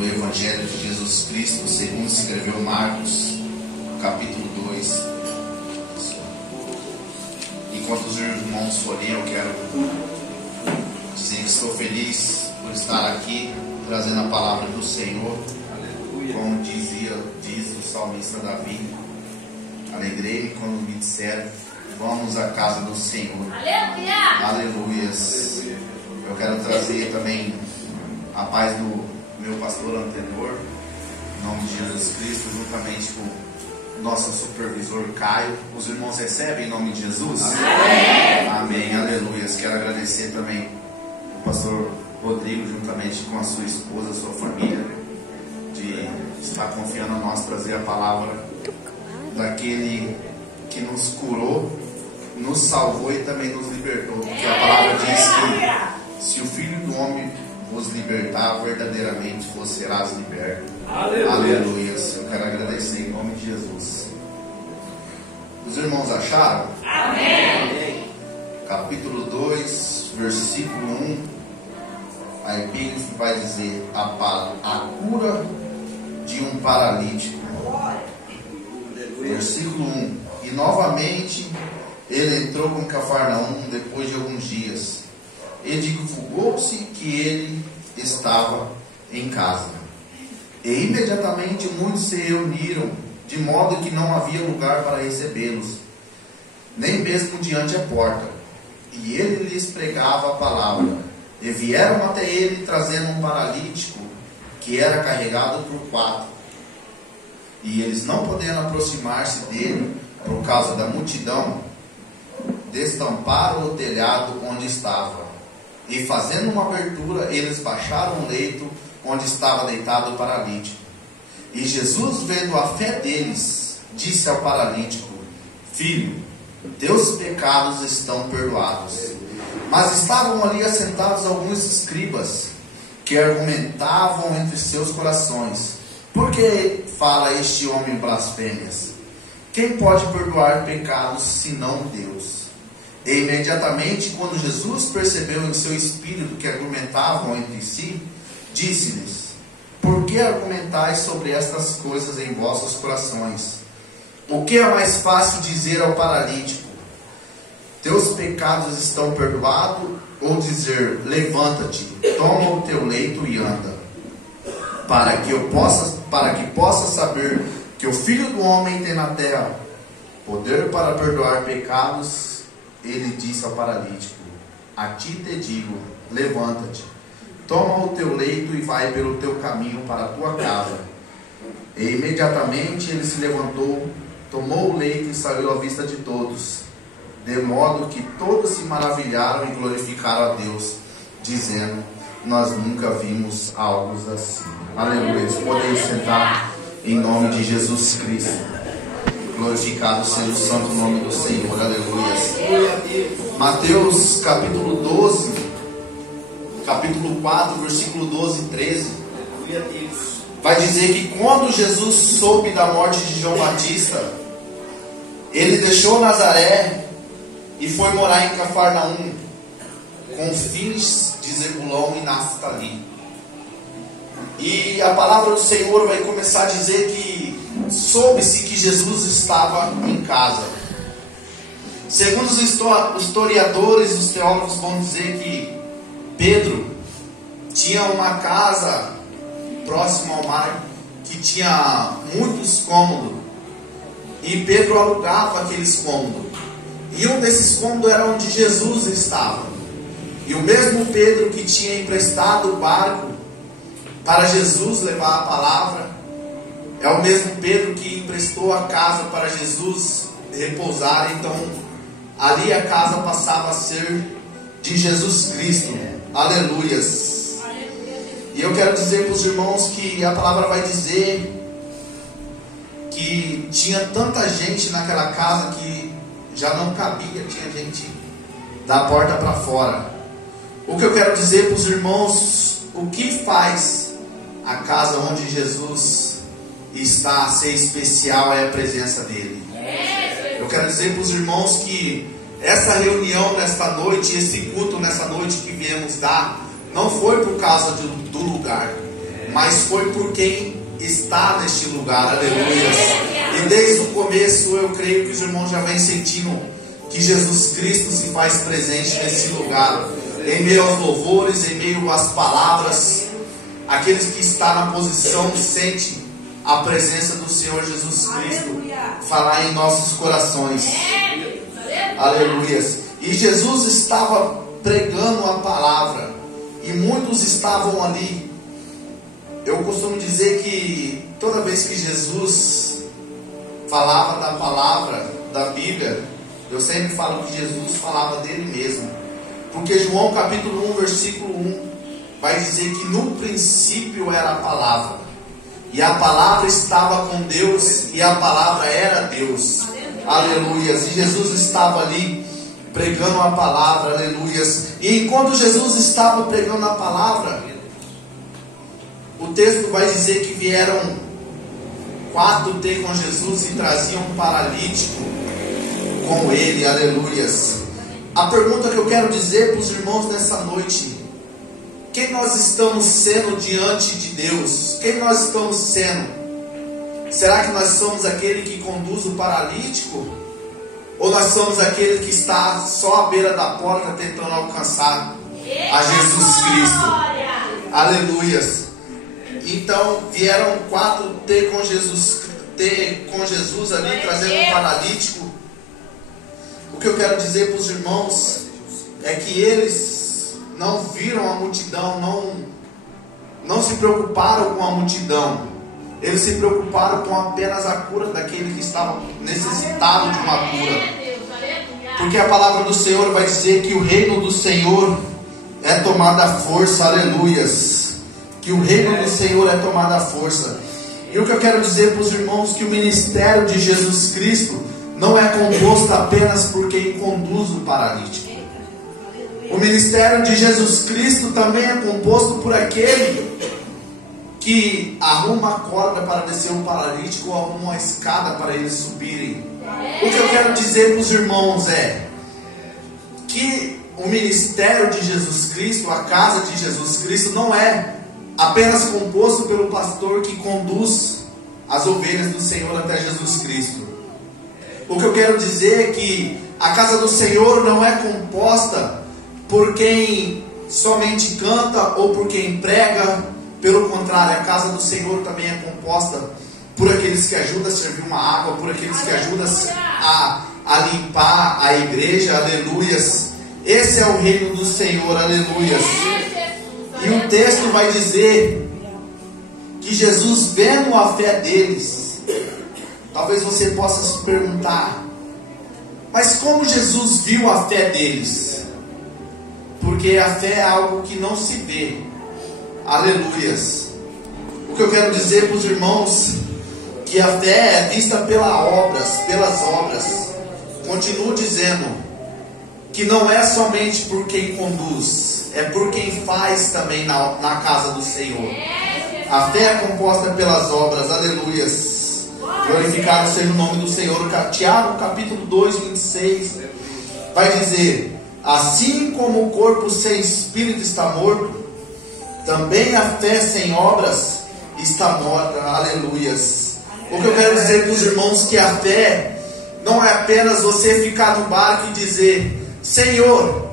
do Evangelho de Jesus Cristo, segundo escreveu Marcos, capítulo 2. Enquanto os irmãos forem, eu quero dizer que estou feliz por estar aqui, trazendo a palavra do Senhor. Como diz o salmista Davi: alegrei-me quando me disseram, vamos à casa do Senhor. Aleluia! Aleluias! Eu quero trazer também a paz do meu pastor anterior, em nome de Jesus Cristo, juntamente com o nosso supervisor Caio. Os irmãos recebem em nome de Jesus? Amém! Amém, aleluias. Quero agradecer também o pastor Rodrigo, juntamente com a sua esposa, a sua família, de estar confiando a nós trazer a palavra daquele que nos curou, nos salvou e também nos libertou. Porque a palavra diz que se o Filho do Homem vos libertar, verdadeiramente vos serás liberto. Aleluia. Eu quero agradecer em nome de Jesus. Os irmãos acharam? Amém. Capítulo 2, versículo 1. A epígrafe vai dizer a cura de um paralítico. Versículo 1. E novamente ele entrou em Cafarnaum depois de alguns dias, e divulgou-se que ele estava em casa. E imediatamente muitos se reuniram, de modo que não havia lugar para recebê-los, nem mesmo diante a porta. E ele lhes pregava a palavra. E vieram até ele trazendo um paralítico que era carregado por 4. E eles, não podendo aproximar-se dele por causa da multidão, destamparam o telhado onde estava. E fazendo uma abertura, eles baixaram o leito onde estava deitado o paralítico. E Jesus, vendo a fé deles, disse ao paralítico: filho, teus pecados estão perdoados. Mas estavam ali assentados alguns escribas, que argumentavam entre seus corações: por que fala este homem blasfêmias? Quem pode perdoar pecados senão Deus? E imediatamente, quando Jesus percebeu em seu espírito que argumentavam entre si, disse-lhes: por que argumentais sobre estas coisas em vossos corações? O que é mais fácil dizer ao paralítico: teus pecados estão perdoados? Ou dizer: levanta-te, toma o teu leito e anda? Para que possa saber que o Filho do Homem tem na terra poder para perdoar pecados, ele disse ao paralítico: a ti te digo, levanta-te, toma o teu leito e vai pelo teu caminho para a tua casa. E imediatamente ele se levantou, tomou o leito e saiu à vista de todos, de modo que todos se maravilharam e glorificaram a Deus, dizendo: nós nunca vimos algo assim. Aleluia. Podem sentar em nome de Jesus Cristo. Glorificado seja o santo nome do Senhor. Aleluia. Mateus capítulo 12, capítulo 4, versículo 12 e 13, vai dizer que quando Jesus soube da morte de João Batista, ele deixou Nazaré e foi morar em Cafarnaum, confins de Zebulão e Naftali. E a palavra do Senhor vai começar a dizer que soube-se que Jesus estava em casa. Segundo os historiadores, os teólogos vão dizer que Pedro tinha uma casa próxima ao mar que tinha muitos cômodos, e Pedro alugava aqueles cômodos, e um desses cômodos era onde Jesus estava. E o mesmo Pedro que tinha emprestado o barco para Jesus levar a palavra é o mesmo Pedro que emprestou a casa para Jesus repousar. Então ali a casa passava a ser de Jesus Cristo. Aleluias. E eu quero dizer para os irmãos que a palavra vai dizer que tinha tanta gente naquela casa que já não cabia, tinha gente da porta para fora. O que eu quero dizer para os irmãos, o que faz a casa onde Jesus está a ser especial é a presença dele. Eu quero dizer para os irmãos que essa reunião nesta noite, esse culto nessa noite que viemos dar, não foi por causa do lugar, mas foi por quem está neste lugar, aleluia. E desde o começo eu creio que os irmãos já vêm sentindo que Jesus Cristo se faz presente nesse lugar, em meio aos louvores, em meio às palavras. Aqueles que estão na posição sentem a presença do Senhor Jesus Cristo falar em nossos corações, aleluia. E Jesus estava pregando a palavra e muitos estavam ali. Eu costumo dizer que toda vez que Jesus falava da palavra da Bíblia, eu sempre falo que Jesus falava dele mesmo, porque João capítulo 1 versículo 1 vai dizer que no princípio era a palavra, e a palavra estava com Deus, e a palavra era Deus, aleluia. E Jesus estava ali pregando a palavra, aleluia. E enquanto Jesus estava pregando a palavra, o texto vai dizer que vieram 4 ter com Jesus e traziam um paralítico com ele, aleluias. A pergunta que eu quero dizer para os irmãos nessa noite: quem nós estamos sendo diante de Deus? Quem nós estamos sendo? Será que nós somos aquele que conduz o paralítico? Ou nós somos aquele que está só à beira da porta tentando alcançar a Jesus Cristo? Aleluias. Então vieram 4 ter com Jesus ali, trazendo um paralítico. O que eu quero dizer para os irmãos é que eles não viram a multidão, não se preocuparam com a multidão. Eles se preocuparam com apenas a cura daquele que estava necessitado de uma cura. Porque a palavra do Senhor vai dizer que o reino do Senhor é tomada à força, aleluias. Que o reino do Senhor é tomado à força. E o que eu quero dizer para os irmãos, que o ministério de Jesus Cristo não é composto apenas por quem conduz o paralítico. O ministério de Jesus Cristo também é composto por aquele que arruma a corda para descer um paralítico, ou arruma uma escada para eles subirem. O que eu quero dizer para os irmãos é que o ministério de Jesus Cristo, a casa de Jesus Cristo, não é apenas composto pelo pastor que conduz as ovelhas do Senhor até Jesus Cristo. O que eu quero dizer é que a casa do Senhor não é composta por quem somente canta ou por quem prega. Pelo contrário, a casa do Senhor também é composta por aqueles que ajudam a servir uma água, por aqueles que ajudam a limpar a igreja, aleluias. Esse é o reino do Senhor, aleluias. E o texto vai dizer que Jesus, vendo a fé deles, talvez você possa se perguntar, mas como Jesus viu a fé deles? Porque a fé é algo que não se vê, aleluias. O que eu quero dizer para os irmãos, que a fé é vista pelas obras. Continuo dizendo que não é somente por quem conduz, é por quem faz também na casa do Senhor. A fé é composta pelas obras, aleluias. Glorificado seja o nome do Senhor. Tiago capítulo 2, 26 vai dizer: assim como o corpo sem espírito está morto, também a fé sem obras está morta, aleluias. O que eu quero dizer para os irmãos, que a fé não é apenas você ficar no barco e dizer: Senhor,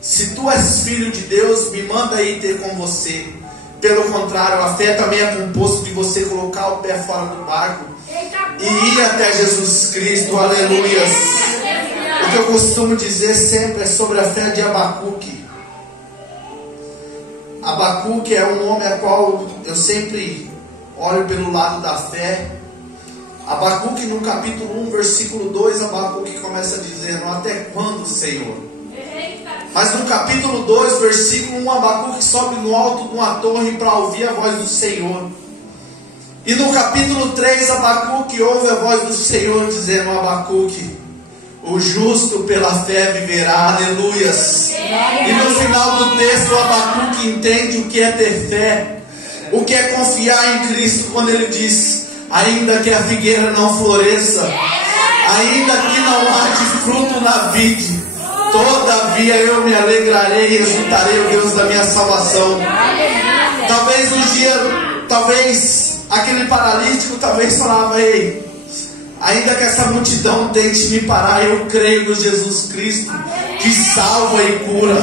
se tu és filho de Deus, me manda aí ter com você. Pelo contrário, a fé também é composto de você colocar o pé fora do barco e ir até Jesus Cristo, aleluias. O que eu costumo dizer sempre é sobre a fé de Abacuque. Abacuque é um homem a qual eu sempre olho pelo lado da fé. Abacuque no capítulo 1, versículo 2, Abacuque começa dizendo: até quando, Senhor? Mas no capítulo 2, versículo 1, Abacuque sobe no alto de uma torre para ouvir a voz do Senhor. E no capítulo 3, Abacuque ouve a voz do Senhor dizendo: Abacuque, o justo pela fé viverá, aleluias. E no final do texto, Abacuque entende o que é ter fé, o que é confiar em Cristo, quando ele diz: ainda que a figueira não floresça, ainda que não haja fruto na vide, todavia eu me alegrarei e exultarei o Deus da minha salvação. Talvez Talvez aquele paralítico talvez falava: ei, ainda que essa multidão tente me parar, eu creio no Jesus Cristo que salva e cura.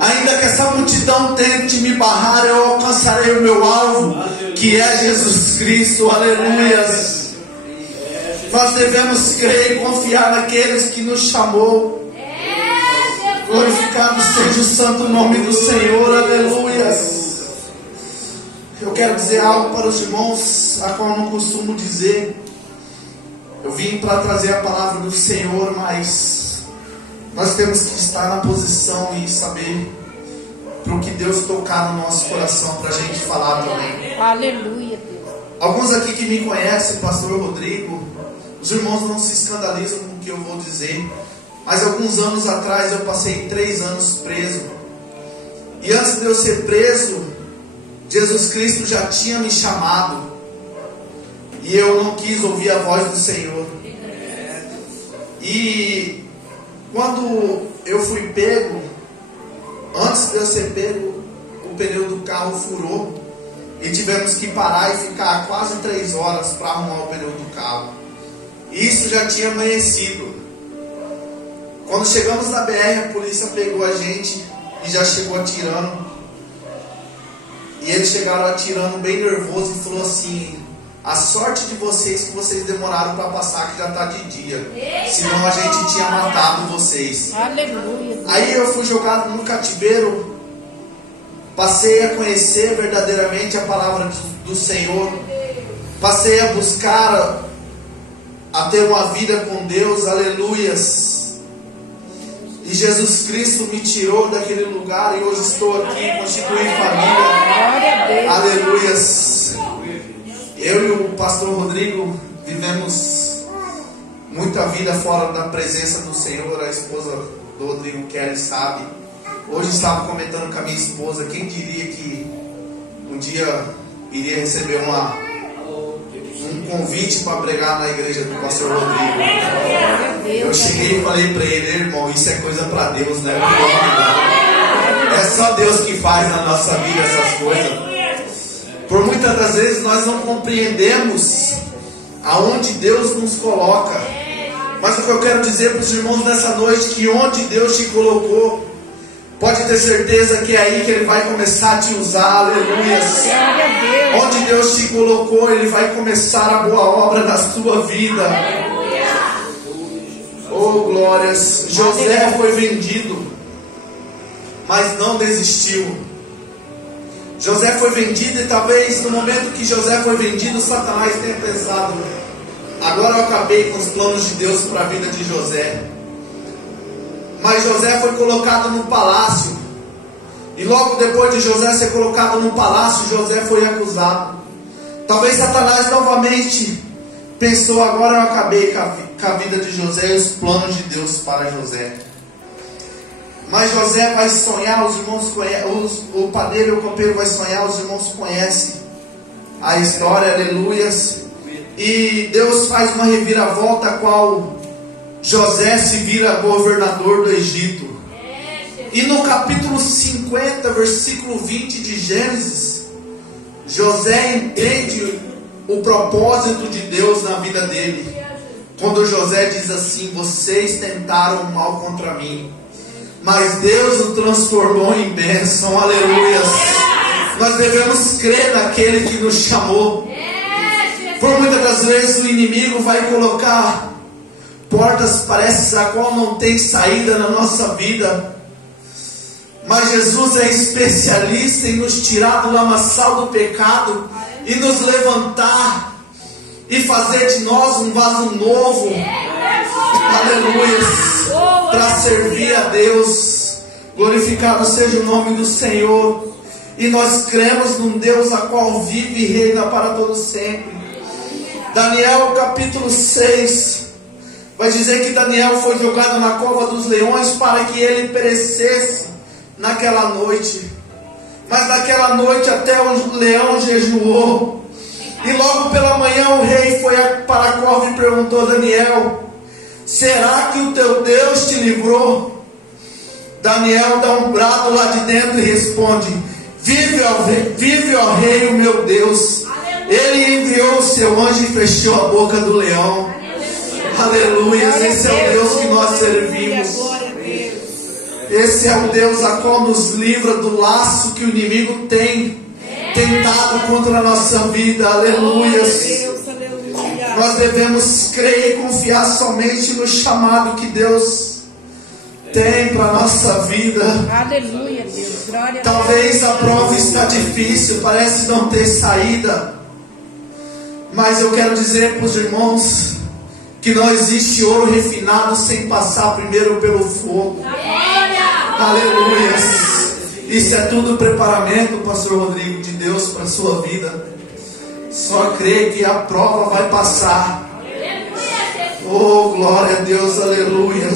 Ainda que essa multidão tente me barrar, eu alcançarei o meu alvo, que é Jesus Cristo. Aleluias. Nós devemos crer e confiar naqueles que nos chamou. Glorificado seja o santo nome do Senhor. Aleluias. Eu quero dizer algo para os irmãos, a qual eu não costumo dizer. Eu vim para trazer a palavra do Senhor, mas nós temos que estar na posição e saber para o que Deus tocar no nosso coração, para a gente falar também. Aleluia, Deus. Alguns aqui que me conhecem, pastor Rodrigo, os irmãos não se escandalizam com o que eu vou dizer, mas alguns anos atrás eu passei 3 anos preso. E antes de eu ser preso, Jesus Cristo já tinha me chamado. E eu não quis ouvir a voz do Senhor. E quando eu fui pego, antes de eu ser pego, o pneu do carro furou. E tivemos que parar e ficar quase 3 horas para arrumar o pneu do carro. Isso já tinha amanhecido. Quando chegamos na BR, a polícia pegou a gente e já chegou atirando. E eles chegaram atirando bem nervoso e falou assim: a sorte de vocês que vocês demoraram para passar, que já está de dia. Senão a gente tinha matado vocês. Aleluia. Aí eu fui jogado no cativeiro. Passei a conhecer verdadeiramente a palavra do Senhor. Passei a buscar, a ter uma vida com Deus. Aleluias. E Jesus Cristo me tirou daquele lugar e hoje estou aqui, constituí família. Aleluias. Eu e o pastor Rodrigo vivemos muita vida fora da presença do Senhor. A esposa do Rodrigo, Kelly, sabe. Hoje estava comentando com a minha esposa, quem diria que um dia iria receber um convite para pregar na igreja do pastor Rodrigo. Eu cheguei e falei para ele: irmão, isso é coisa para Deus, né? É só Deus que faz na nossa vida essas coisas. Por muitas das vezes nós não compreendemos aonde Deus nos coloca. Mas o que eu quero dizer para os irmãos nessa noite, que onde Deus te colocou, pode ter certeza que é aí que Ele vai começar a te usar. Aleluia. Onde Deus te colocou, Ele vai começar a boa obra na sua vida. Oh, glórias. José foi vendido, mas não desistiu. José foi vendido, e talvez no momento que José foi vendido, Satanás tenha pensado: agora eu acabei com os planos de Deus para a vida de José. Mas José foi colocado no palácio, e logo depois de José ser colocado no palácio, José foi acusado. Talvez Satanás novamente pensou: agora eu acabei com a vida de José e os planos de Deus para José. Mas José vai sonhar, os irmãos conhecem, o padeiro e o copeiro vai sonhar, os irmãos conhecem a história, aleluias. E Deus faz uma reviravolta, a qual José se vira governador do Egito. E no capítulo 50, versículo 20 de Gênesis, José entende o propósito de Deus na vida dele. Quando José diz assim: vocês tentaram o mal contra mim, mas Deus o transformou em bênção. Aleluias. Nós devemos crer naquele que nos chamou. Por muitas das vezes o inimigo vai colocar portas, parece, a qual não tem saída na nossa vida. Mas Jesus é especialista em nos tirar do lamaçal do pecado e nos levantar e fazer de nós um vaso novo. Aleluia. Para servir a Deus. Glorificado seja o nome do Senhor. E nós cremos num Deus a qual vive e reina para todo sempre. Daniel capítulo 6 vai dizer que Daniel foi jogado na cova dos leões para que ele perecesse naquela noite. Mas naquela noite até o leão jejuou. E logo pela manhã o rei foi para a cova e perguntou: Daniel, será que o teu Deus te livrou? Daniel dá um brado lá de dentro e responde: Vive, ó Rei, o meu Deus. Ele enviou o seu anjo e fechou a boca do leão. Aleluia. Esse é o Deus que nós servimos. Esse é o Deus a qual nos livra do laço que o inimigo tem tentado contra a nossa vida. Aleluia. Nós devemos crer e confiar somente no chamado que Deus tem para a nossa vida. Aleluia, Deus. Glória Talvez a prova está difícil, parece não ter saída. Mas eu quero dizer para os irmãos que não existe ouro refinado sem passar primeiro pelo fogo. Aleluia. Isso é tudo preparamento, pastor Rodrigo, de Deus para a sua vida. Só crê que a prova vai passar. Oh, glória a Deus, aleluia.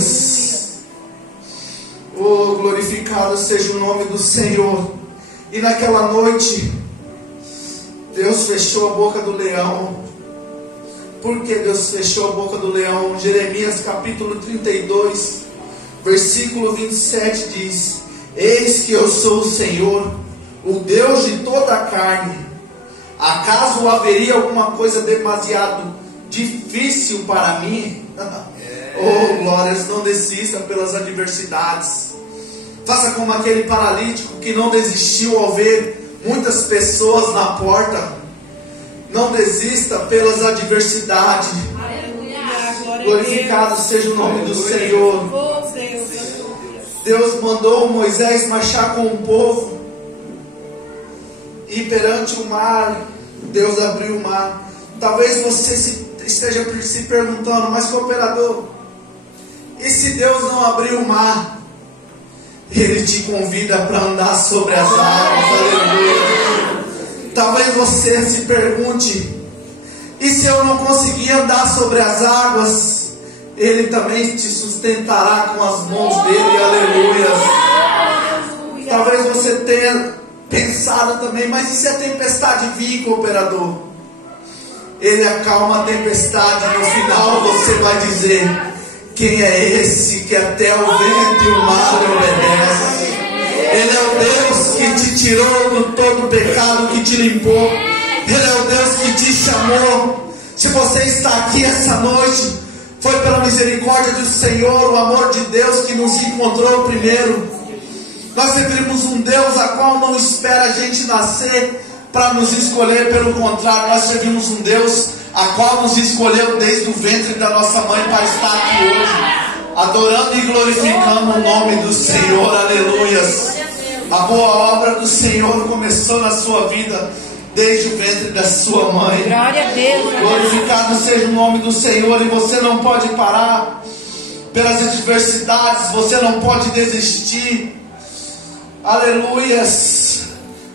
Oh, glorificado seja o nome do Senhor. E naquela noite, Deus fechou a boca do leão. Por que Deus fechou a boca do leão? Jeremias capítulo 32, versículo 27 diz: Eis que eu sou o Senhor, o Deus de toda a carne. Acaso haveria alguma coisa demasiado difícil para mim? Oh, glórias, não desista pelas adversidades. Faça como aquele paralítico que não desistiu ao ver muitas pessoas na porta. Não desista pelas adversidades. Glorificado seja o nome do Senhor. Deus mandou Moisés marchar com o povo. E perante o mar, Deus abriu o mar. Talvez você esteja se perguntando: mas cooperador, e se Deus não abrir o mar? Ele te convida para andar sobre as águas. Aleluia. Talvez você se pergunte: e se eu não conseguir andar sobre as águas? Ele também te sustentará com as mãos dele. Aleluia. Talvez você tenha pensado também: mas e se a tempestade vir, cooperador? Ele acalma a tempestade. No final você vai dizer: quem é esse que até o vento e o mar lhe obedece? Ele é o Deus que te tirou do todo pecado, que te limpou. Ele é o Deus que te chamou. Se você está aqui essa noite, foi pela misericórdia do Senhor, o amor de Deus que nos encontrou primeiro. Nós servimos um Deus a qual não espera a gente nascer para nos escolher. Pelo contrário, nós servimos um Deus a qual nos escolheu desde o ventre da nossa mãe para estar aqui hoje, adorando e glorificando o nome do Senhor. Aleluias. A boa obra do Senhor começou na sua vida desde o ventre da sua mãe. Glória a Deus. Glorificado seja o nome do Senhor. E você não pode parar pelas adversidades, você não pode desistir. Aleluias.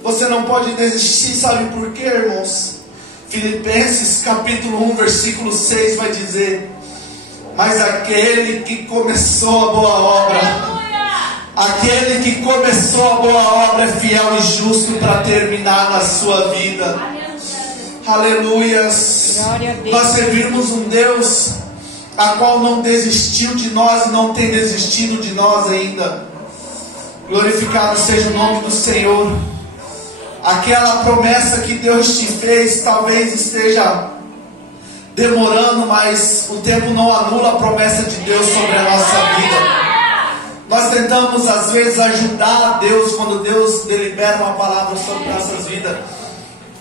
Você não pode desistir, sabe por quê, irmãos? Filipenses capítulo 1, versículo 6 vai dizer: mas aquele que começou a boa obra, aquele que começou a boa obra é fiel e justo para terminar na sua vida. Aleluias. Nós servimos um Deus a qual não desistiu de nós e não tem desistido de nós ainda. Glorificado seja o nome do Senhor. Aquela promessa que Deus te fez talvez esteja demorando, mas o tempo não anula a promessa de Deus sobre a nossa vida. Nós tentamos às vezes ajudar a Deus quando Deus delibera uma palavra sobre nossas vidas.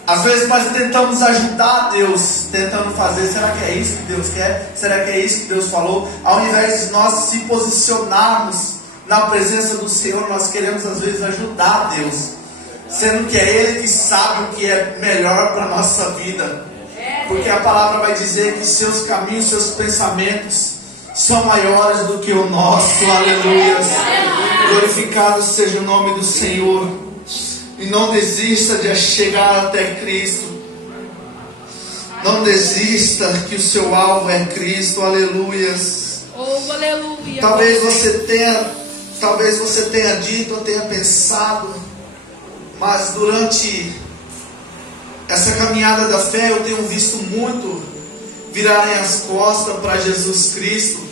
Às vezes nós tentamos ajudar a Deus, tentando fazer: será que é isso que Deus quer? Será que é isso que Deus falou? Ao invés de nós se posicionarmos na presença do Senhor, nós queremos às vezes ajudar a Deus, sendo que é Ele que sabe o que é melhor para a nossa vida. Porque a palavra vai dizer que seus caminhos, seus pensamentos são maiores do que o nosso. Aleluia. Glorificado seja o nome do Senhor. E não desista de chegar até Cristo. Não desista, que o seu alvo é Cristo. Aleluias. Oh, aleluia. Talvez você tenha dito ou tenha pensado: mas durante essa caminhada da fé eu tenho visto muito virarem as costas para Jesus Cristo.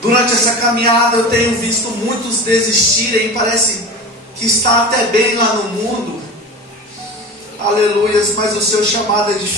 Durante essa caminhada eu tenho visto muitos desistirem. Parece que está até bem lá no mundo, aleluias, mas o seu chamado é